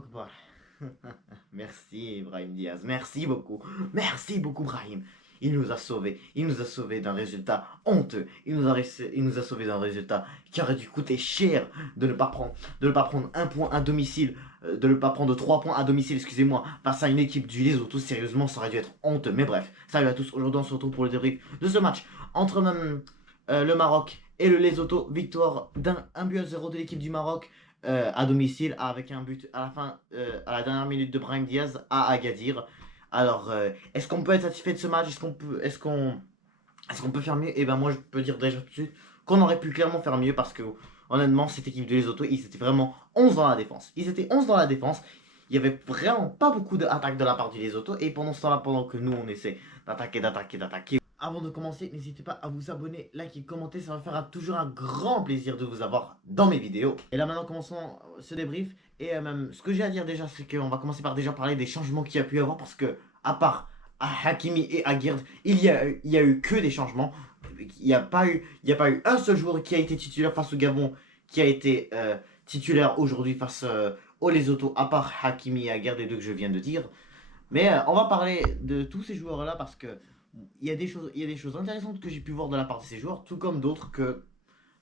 Akbar. Merci Brahim Diaz, merci beaucoup. Merci beaucoup Brahim. Il nous a sauvés. Il nous a sauvés d'un résultat honteux. Il nous a sauvés d'un résultat qui aurait dû coûter cher de ne pas prendre un point à domicile, de ne pas prendre 3 points à domicile, excusez-moi, face à une équipe du Lesotho. Sérieusement, ça aurait dû être honteux. Mais bref, salut à tous. Aujourd'hui, on se retrouve pour le débrief de ce match entre le Maroc et le Lesotho. Victoire d'un but à 0 de l'équipe du Maroc. À domicile avec un but à la fin, à la dernière minute de Brahim Diaz à Agadir. Alors, est-ce qu'on peut être satisfait de ce match? Est-ce qu'on peut faire mieux? Et ben moi je peux dire déjà tout de suite qu'on aurait pu clairement faire mieux parce que honnêtement cette équipe de Lesotho ils étaient vraiment 11 dans la défense. Ils étaient 11 dans la défense. Il y avait vraiment pas beaucoup d'attaques de la part du Lesotho et pendant ce temps-là, pendant que nous on essaie d'attaquer. Avant de commencer, n'hésitez pas à vous abonner, liker, commenter, ça va faire toujours un grand plaisir de vous avoir dans mes vidéos. Et là maintenant commençons ce débrief. Et même ce que j'ai à dire déjà, c'est qu'on va commencer par déjà parler des changements qu'il y a pu y avoir. Parce que, à part Hakimi et Aguerd, il y a eu que des changements. Il n'y a pas eu un seul joueur qui a été titulaire face au Gabon, qui a été titulaire aujourd'hui face au Lesotho, à part Hakimi et Aguerd, les deux que je viens de dire. Mais on va parler de tous ces joueurs-là parce que il y a des choses intéressantes que j'ai pu voir de la part de ces joueurs, tout comme d'autres que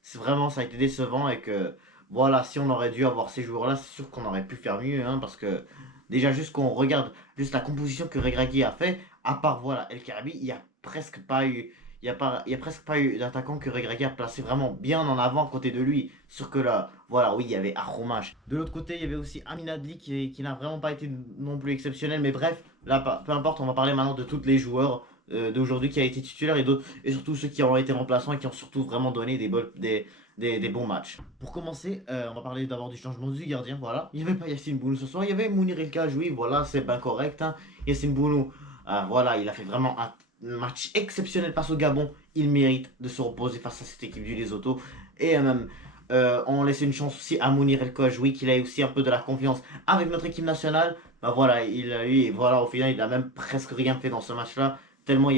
c'est vraiment ça a été décevant et que voilà, si on aurait dû avoir ces joueurs-là, c'est sûr qu'on aurait pu faire mieux, hein, parce que déjà juste qu'on regarde juste la composition que Regragui a fait, à part voilà El Karabi, il y a presque pas eu il y a presque pas eu d'attaquant que Regragui a placé vraiment bien en avant à côté de lui. Sur que là, voilà, oui, il y avait Aroumage. De l'autre côté, il y avait aussi Amin Adli qui n'a vraiment pas été non plus exceptionnel, mais bref, là, peu importe, on va parler maintenant de tous les joueurs d'aujourd'hui qui a été titulaire et surtout ceux qui ont été remplaçants et qui ont surtout vraiment donné des bons matchs. Pour commencer, on va parler d'abord du changement du gardien. Voilà, il n'y avait pas Yassine Bounou ce soir, il y avait Mounir El Kajoui. Voilà, c'est bien correct. Hein. Yassine Bounou, voilà, il a fait vraiment un match exceptionnel face au Gabon. Il mérite de se reposer face à cette équipe du Lesotho. Et même, on laisse une chance aussi à Mounir El Kajoui, qu'il ait aussi un peu de la confiance avec notre équipe nationale. Bah voilà, il a eu, et voilà, au final, il a même presque rien fait dans ce match-là. Tellement,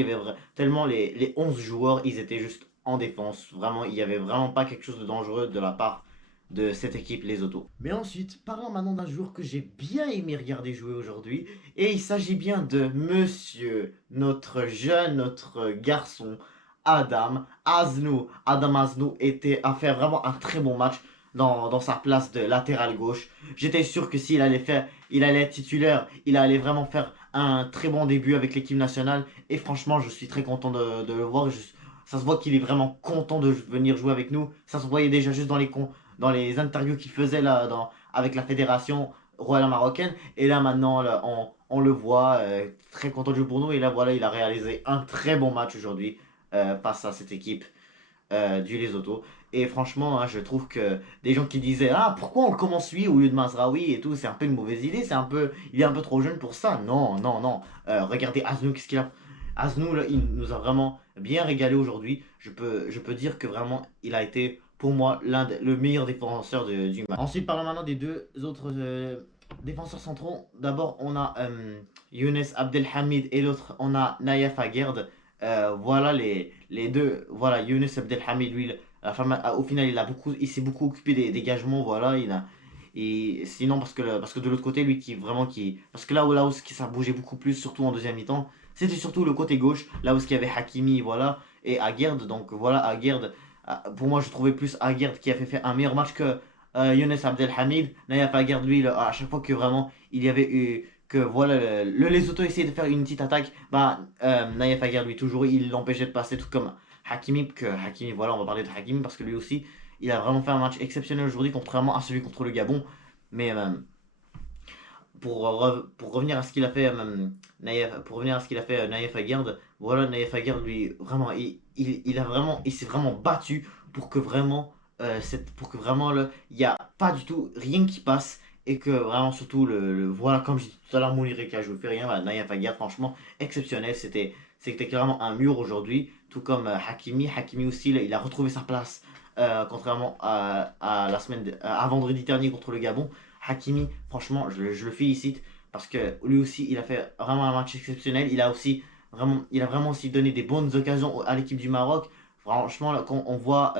tellement les 11 joueurs, ils étaient juste en défense. Vraiment, il n'y avait vraiment pas quelque chose de dangereux de la part de cette équipe, les autos. Mais ensuite, parlons maintenant d'un joueur que j'ai bien aimé regarder jouer aujourd'hui. Et il s'agit bien de monsieur, notre garçon, Adam Aznou. Adam Aznou a fait vraiment un très bon match dans sa place de latéral gauche. J'étais sûr que s'il allait il allait être titulaire, il allait vraiment faire un très bon début avec l'équipe nationale. Et franchement, je suis très content de le voir. Ça se voit qu'il est vraiment content de venir jouer avec nous. Ça se voyait déjà juste dans les interviews qu'il faisait là, avec la fédération royale marocaine. Et là maintenant, là, on le voit très content de jouer pour nous. Et là voilà, il a réalisé un très bon match aujourd'hui face à cette équipe du Lesotho. Et franchement, hein, je trouve que des gens qui disaient ah pourquoi on le commence lui au lieu de Mazraoui et tout, c'est un peu une mauvaise idée, il est un peu trop jeune pour ça. Non, non, non. Regardez Aznou, qu'est-ce qu'il a. Aznou, là, il nous a vraiment bien régalé aujourd'hui. Je peux dire que vraiment, il a été pour moi le meilleur défenseur du match. Ensuite, parlons maintenant des deux autres défenseurs centraux. D'abord, on a Younes Abdelhamid et l'autre, on a Nayef Aguerd. Voilà les deux. Voilà, Younes Abdelhamid, lui, au final, il s'est beaucoup occupé des dégagements. Voilà, et sinon, parce que de l'autre côté, lui parce que là où ça bougeait beaucoup plus, surtout en deuxième mi-temps, c'était surtout le côté gauche, là où il y avait Hakimi, voilà, et Aguerd. Donc voilà, Aguerd, pour moi, je trouvais plus Aguerd qui a fait un meilleur match que Younes Abdelhamid. Nayef Aguerd, lui, à chaque fois que vraiment il y avait eu que voilà le Lesotho essayait de faire une petite attaque, bah Nayef Aguerd lui toujours il l'empêchait de passer, tout comme Hakimi, voilà, on va parler de Hakimi parce que lui aussi il a vraiment fait un match exceptionnel aujourd'hui contrairement à celui contre le Gabon. Mais pour revenir à ce qu'il a fait Nayef Aguerd, voilà, Nayef Aguerd lui vraiment il s'est vraiment battu pour que vraiment il n'y a pas du tout rien qui passe et que vraiment surtout voilà, comme je disais tout à l'heure, Mounir qui a joué fait rien. Voilà, Nayef Aguerd franchement exceptionnel, c'était clairement un mur aujourd'hui, tout comme Hakimi aussi il a retrouvé sa place contrairement à la à vendredi dernier contre le Gabon. Hakimi, franchement, je le félicite parce que lui aussi, il a fait vraiment un match exceptionnel. Il a vraiment aussi donné des bonnes occasions à l'équipe du Maroc. Franchement, là, quand on voit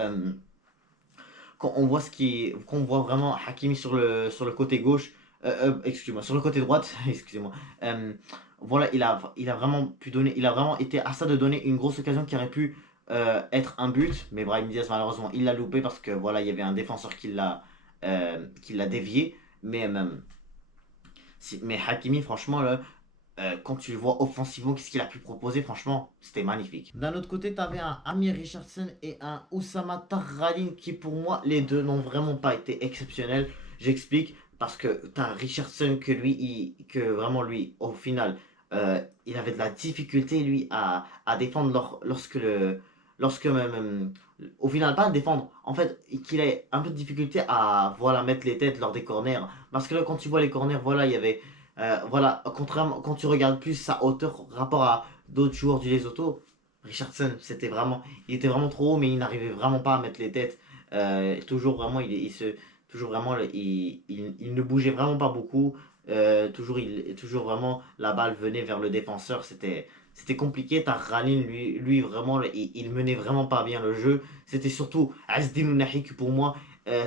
vraiment Hakimi sur le côté gauche, Excusez-moi, sur le côté droite, excusez-moi. Euh, voilà, il a vraiment pu donner, il a vraiment été à ça de donner une grosse occasion qui aurait pu être un but, mais Brahim Diaz malheureusement il l'a loupé parce que voilà, il y avait un défenseur qui l'a dévié. Mais, mais Hakimi, franchement, là, quand tu le vois offensivement, qu'est-ce qu'il a pu proposer, franchement, c'était magnifique. D'un autre côté, tu avais un Amir Richardson et un Oussama Tarraline qui, pour moi, les deux n'ont vraiment pas été exceptionnels. J'explique, parce que tu as Richardson que vraiment lui, au final, il avait de la difficulté, lui, à défendre lorsque même, au final, pas à défendre, en fait, qu'il ait un peu de difficulté à voilà, mettre les têtes lors des corners. Parce que là, quand tu vois les corners, voilà, il y avait voilà, contrairement quand tu regardes plus sa hauteur rapport à d'autres joueurs du Lesotho, Richardson, il était vraiment trop haut, mais il n'arrivait vraiment pas à mettre les têtes. Toujours vraiment, toujours vraiment, il ne bougeait vraiment pas beaucoup. Toujours vraiment, la balle venait vers le défenseur. C'était compliqué. T'as Ralin, lui vraiment, il menait vraiment pas bien le jeu. C'était surtout Azdin Ounahi qui, pour moi,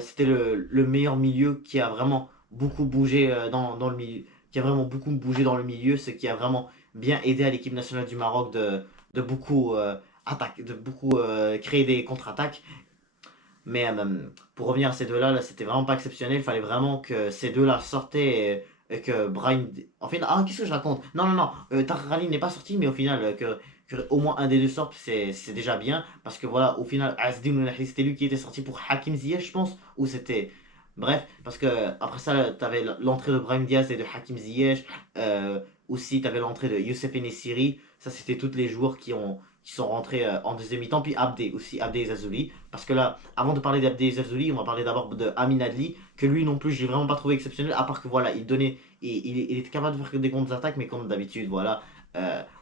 c'était le meilleur milieu qui a vraiment beaucoup bougé dans le milieu qui a vraiment beaucoup bougé dans le milieu, ce qui a vraiment bien aidé à l'équipe nationale du Maroc de beaucoup de beaucoup créer des contre-attaques. Mais pour revenir à ces deux-là, là, c'était vraiment pas exceptionnel. Il fallait vraiment que ces deux-là sortaient et que Brahim. En fait, ah, qu'est-ce que je raconte? Non, non, non. Tarrali n'est pas sorti, mais au final, que au moins un des deux sorte, c'est déjà bien. Parce que voilà, au final, Asdin Ounahi, c'était lui qui était sorti pour Hakim Ziyech, je pense. Ou c'était. Bref, parce que après ça, t'avais l'entrée de Brahim Diaz et de Hakim Ziyech. Aussi, t'avais l'entrée de Youssef Enesiri. Ça, c'était tous les joueurs qui sont rentrés en deuxième mi-temps. Puis Abdé aussi, Abdé Zazouli. Parce que là, avant de parler d'Abdé Zazouli, on va parler d'abord de Amin Adli, que lui non plus, je l'ai vraiment pas trouvé exceptionnel, à part que voilà, il était capable de faire des contre-attaques, mais comme d'habitude, voilà.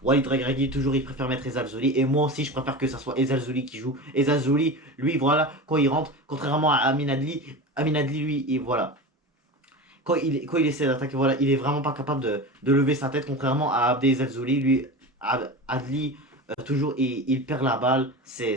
Walid Regragui, toujours, il préfère mettre Ezal Zouli. Et moi aussi, je préfère que ça soit Ezal Zouli qui joue. Ezal Zouli, lui, voilà, quand il rentre, contrairement à Amin Adli, lui, et voilà. Quand il essaie d'attaquer, voilà, il est vraiment pas capable de lever sa tête, contrairement à Abdel Zelzouli. Lui, Adli, toujours, il perd la balle. C'est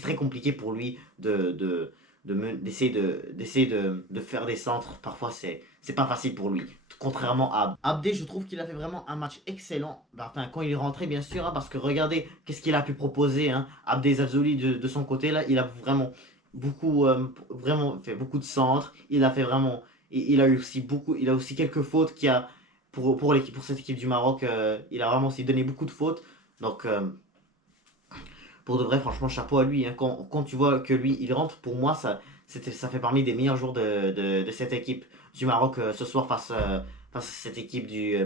très compliqué pour lui d'essayer de faire des centres. Parfois, c'est pas facile pour lui. Contrairement à Abdé, je trouve qu'il a fait vraiment un match excellent. Enfin, quand il est rentré, bien sûr, hein, parce que regardez qu'est-ce qu'il a pu proposer. Hein. Abdé Zelzouli, de son côté, là, il a vraiment fait beaucoup de centres. Il a fait vraiment il a eu aussi il a aussi quelques fautes qui a pour cette équipe du Maroc. Il a vraiment aussi donné beaucoup de fautes. Donc pour de vrai, franchement, chapeau à lui. Hein. Quand tu vois que lui, il rentre, pour moi, ça fait parmi des meilleurs joueurs de cette équipe du Maroc ce soir face à cette équipe du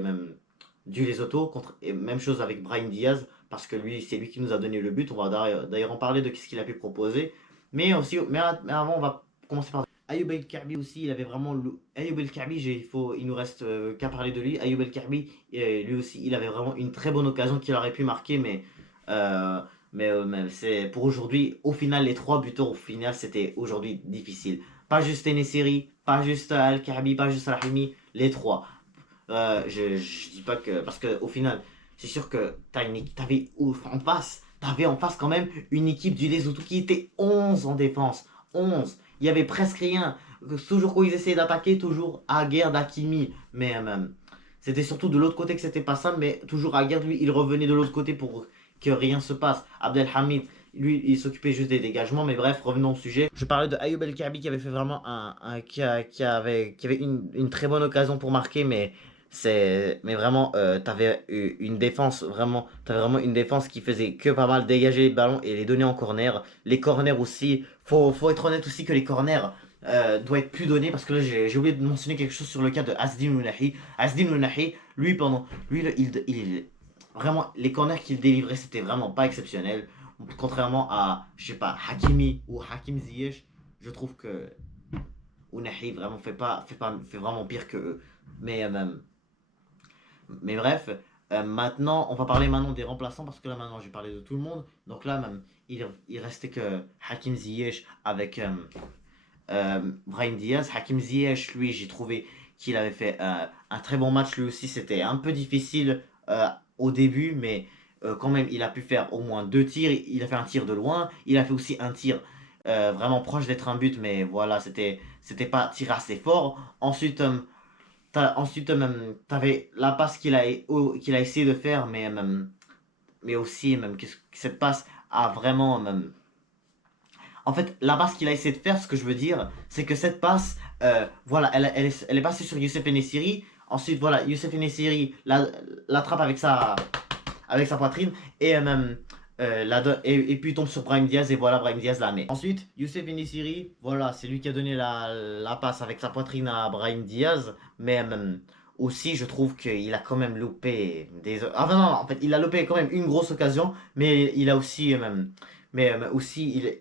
Lesotho. Et même chose avec Brahim Diaz, parce que lui, c'est lui qui nous a donné le but. On va d'ailleurs en parler de ce qu'il a pu proposer. Mais avant, on va commencer par Ayoub El Karbi aussi, il avait vraiment. Ayoub El Karbi, il nous reste qu'à parler de lui. Ayoub El Karbi, lui aussi, il avait vraiment une très bonne occasion qu'il aurait pu marquer, euh, mais c'est pour aujourd'hui. Au final, les trois buteurs, au final, c'était aujourd'hui difficile. Pas juste Enesiri, pas juste Al Karbi, pas juste Rahimi, les trois. Je dis pas que. Parce que au final, c'est sûr que t'avais en face quand même une équipe du Lesotho qui était 11 en défense. 11. Il y avait presque rien. Toujours quand ils essayaient d'attaquer, toujours à guerre d'Akimi. Mais c'était surtout de l'autre côté que c'était pas ça. Mais toujours à guerre, lui, il revenait de l'autre côté pour que rien se passe. Abdelhamid, lui, il s'occupait juste des dégagements. Mais bref, revenons au sujet. Je parlais de Ayoub El Kabi qui avait fait vraiment qui avait une très bonne occasion pour marquer. Mais vraiment, t'avais vraiment une défense qui faisait que pas mal dégager les ballons et les donner en corner. Les corners aussi, faut être honnête aussi que les corners doivent être plus donnés parce que là j'ai oublié de mentionner quelque chose sur le cas de Asdin Ounahi. Asdin Ounahi, lui pendant, lui vraiment les corners qu'il délivrait c'était vraiment pas exceptionnel. Contrairement à, je sais pas, Hakimi ou Hakim Ziyech, je trouve que Ounahi vraiment fait vraiment pire que eux. Mais mais bref, maintenant, on va parler maintenant des remplaçants parce que là maintenant j'ai parlé de tout le monde. Donc là même, il restait que Hakim Ziyech avec Brahim Diaz. Hakim Ziyech, lui, j'ai trouvé qu'il avait fait un très bon match lui aussi. C'était un peu difficile au début, mais quand même, il a pu faire au moins deux tirs. Il a fait un tir de loin. Il a fait aussi un tir vraiment proche d'être un but, mais voilà, c'était pas tiré assez fort. Ensuite, ensuite, t'avais la passe qu'il a essayé de faire, mais aussi, que cette passe a vraiment, en fait, la passe qu'il a essayé de faire, ce que je veux dire, c'est que cette passe, voilà, elle est passée sur Youssef Enesiri. Ensuite, voilà, Youssef Enesiri l'attrape avec sa poitrine et et puis il tombe sur Brahim Diaz et voilà, Brahim Diaz la met. Ensuite, Youssef Enesiri, voilà, c'est lui qui a donné la passe avec sa poitrine à Brahim Diaz, mais aussi je trouve qu'il a quand même loupé des... Ah non, non, en fait, il a loupé quand même une grosse occasion, mais il a aussi... aussi,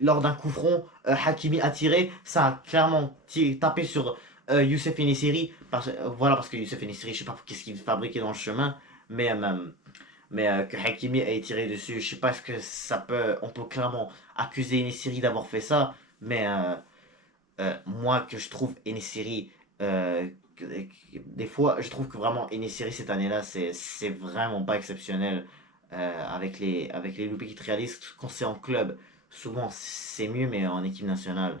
lors d'un coup franc, Hakimi a tiré, ça a clairement tapé sur Youssef Enesiri, voilà, parce que Youssef Enesiri, je sais pas qu'est-ce qu'il fabriquait dans le chemin, mais, que Hakimi ait tiré dessus, je sais pas ce que ça peut, on peut clairement accuser Enesiri d'avoir fait ça, mais moi que je trouve Enesiri, des fois, je trouve que vraiment Enesiri cette année-là, c'est vraiment pas exceptionnel avec les loupés qu'il réalise quand c'est en club. Souvent c'est mieux, mais en équipe nationale.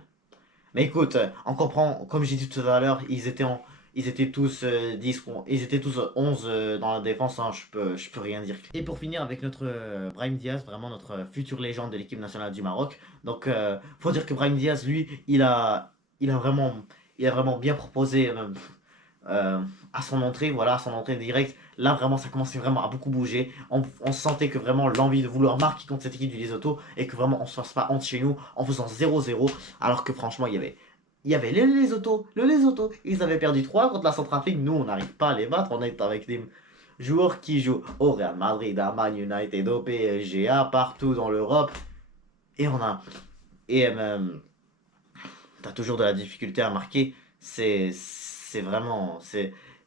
Mais écoute, on comprend, comme j'ai dit tout à l'heure, ils étaient tous 10, ils étaient tous 11 dans la défense, hein, je peux rien dire. Et pour finir avec notre Brahim Diaz, vraiment notre future légende de l'équipe nationale du Maroc. Donc, faut dire que Brahim Diaz, lui, il a vraiment, il a vraiment bien proposé à son entrée, voilà, à son entrée directe. Là, vraiment, ça commençait vraiment à beaucoup bouger. On sentait que vraiment l'envie de vouloir marquer contre cette équipe du Lesotho et que vraiment on se fasse pas honte chez nous en faisant 0-0. Alors que franchement, il y avait le Lesotho. Le Lesotho, ils avaient perdu 3 contre la Centrafrique. Nous, on n'arrive pas à les battre. On est avec des joueurs qui jouent au Real Madrid, à Man United, au PSG, partout dans l'Europe. Et on a. Et t'as toujours de la difficulté à marquer. C'est vraiment.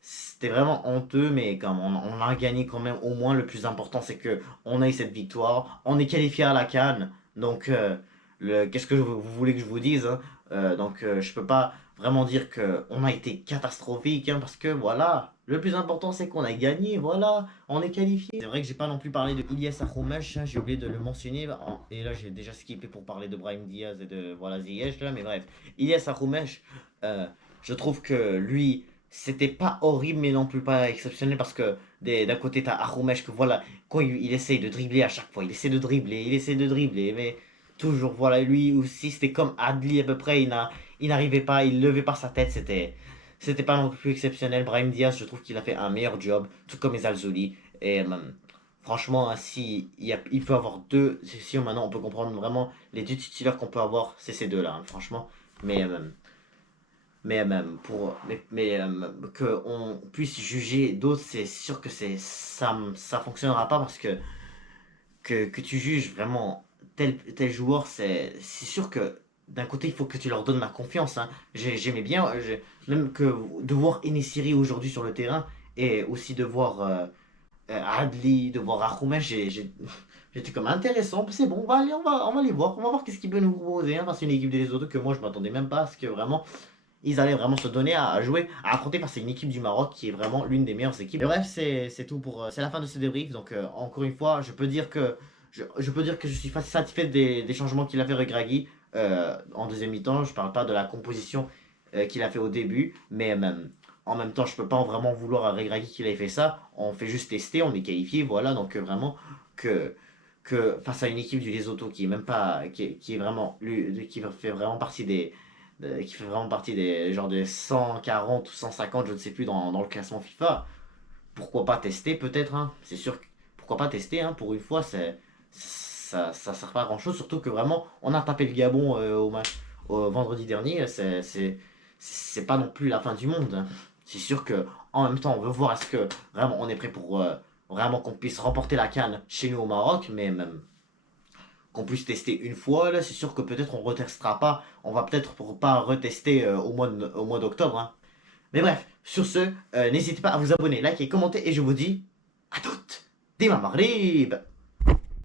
C'était vraiment honteux, mais comme on a gagné quand même, au moins le plus important, c'est que on a eu cette victoire. On est qualifié à la CAN. Donc, qu'est-ce que vous voulez que je vous dise, hein. Donc, je peux pas vraiment dire qu'on a été catastrophique, hein, parce que voilà, le plus important, c'est qu'on a gagné. Voilà, on est qualifié. C'est vrai que j'ai pas non plus parlé de Ilyes Akhoumech, hein, j'ai oublié de le mentionner. Et là, j'ai déjà skippé pour parler de Brahim Diaz et de voilà Ziyech, là, mais bref. Ilyes Akhoumech, euh, je trouve que lui, c'était pas horrible, mais non plus pas exceptionnel parce que d'un côté, t'as Akhoumech que voilà, quand il essaye de dribbler à chaque fois, il essaie de dribbler, mais toujours, voilà, lui aussi, c'était comme Adli à peu près, il n'arrivait pas, il levait pas sa tête, c'était pas non plus exceptionnel. Brahim Diaz, je trouve qu'il a fait un meilleur job, tout comme Ezalzouli. Et franchement, hein, si il peut avoir deux, si maintenant on peut comprendre vraiment les deux titulaires qu'on peut avoir, c'est ces deux-là, hein, franchement. Mais même que on puisse juger d'autres, c'est sûr que ça fonctionnera pas parce que tu juges vraiment tel joueur, c'est sûr que d'un côté, il faut que tu leur donnes la confiance, hein. J'aimais bien, même que de voir Enesiri aujourd'hui sur le terrain et aussi de voir Adli, de voir Akhoumech, j'étais comme intéressant. C'est bon, on va aller, on va les voir, on va voir qu'est-ce qu'ils peuvent nous proposer, hein, parce que c'est une équipe des autres que moi je m'attendais même pas à ce que vraiment ils allaient vraiment se donner à jouer, à affronter parce que c'est une équipe du Maroc qui est vraiment l'une des meilleures équipes. Et bref, c'est tout pour. C'est la fin de ce débrief. Donc, encore une fois, je peux dire que je suis satisfait des changements qu'il a fait Regragui en deuxième mi-temps. Je parle pas de la composition qu'il a fait au début, mais même. En même temps, je peux pas vraiment vouloir à Regragui qu'il ait fait ça. On fait juste tester, on est qualifié, voilà. Donc vraiment que face à une équipe du Lesotho qui est même pas qui est vraiment qui fait vraiment partie qui fait vraiment partie des genre de 140 ou 150, je ne sais plus, dans le classement FIFA. Pourquoi pas tester peut-être, hein. C'est sûr, pourquoi pas tester, hein. Pour une fois, ça sert pas à grand chose, surtout que vraiment on a tapé le Gabon au vendredi dernier, c'est pas non plus la fin du monde, hein. C'est sûr que en même temps on veut voir est-ce que vraiment on est prêt pour vraiment qu'on puisse remporter la CAN chez nous au Maroc, mais même qu'on puisse tester une fois. Là, c'est sûr que peut-être on retestera pas. On va peut-être pour pas retester au mois d'octobre, hein. Mais bref, sur ce, n'hésitez pas à vous abonner, liker, commenter et je vous dis à toutes. Dima Maghrib.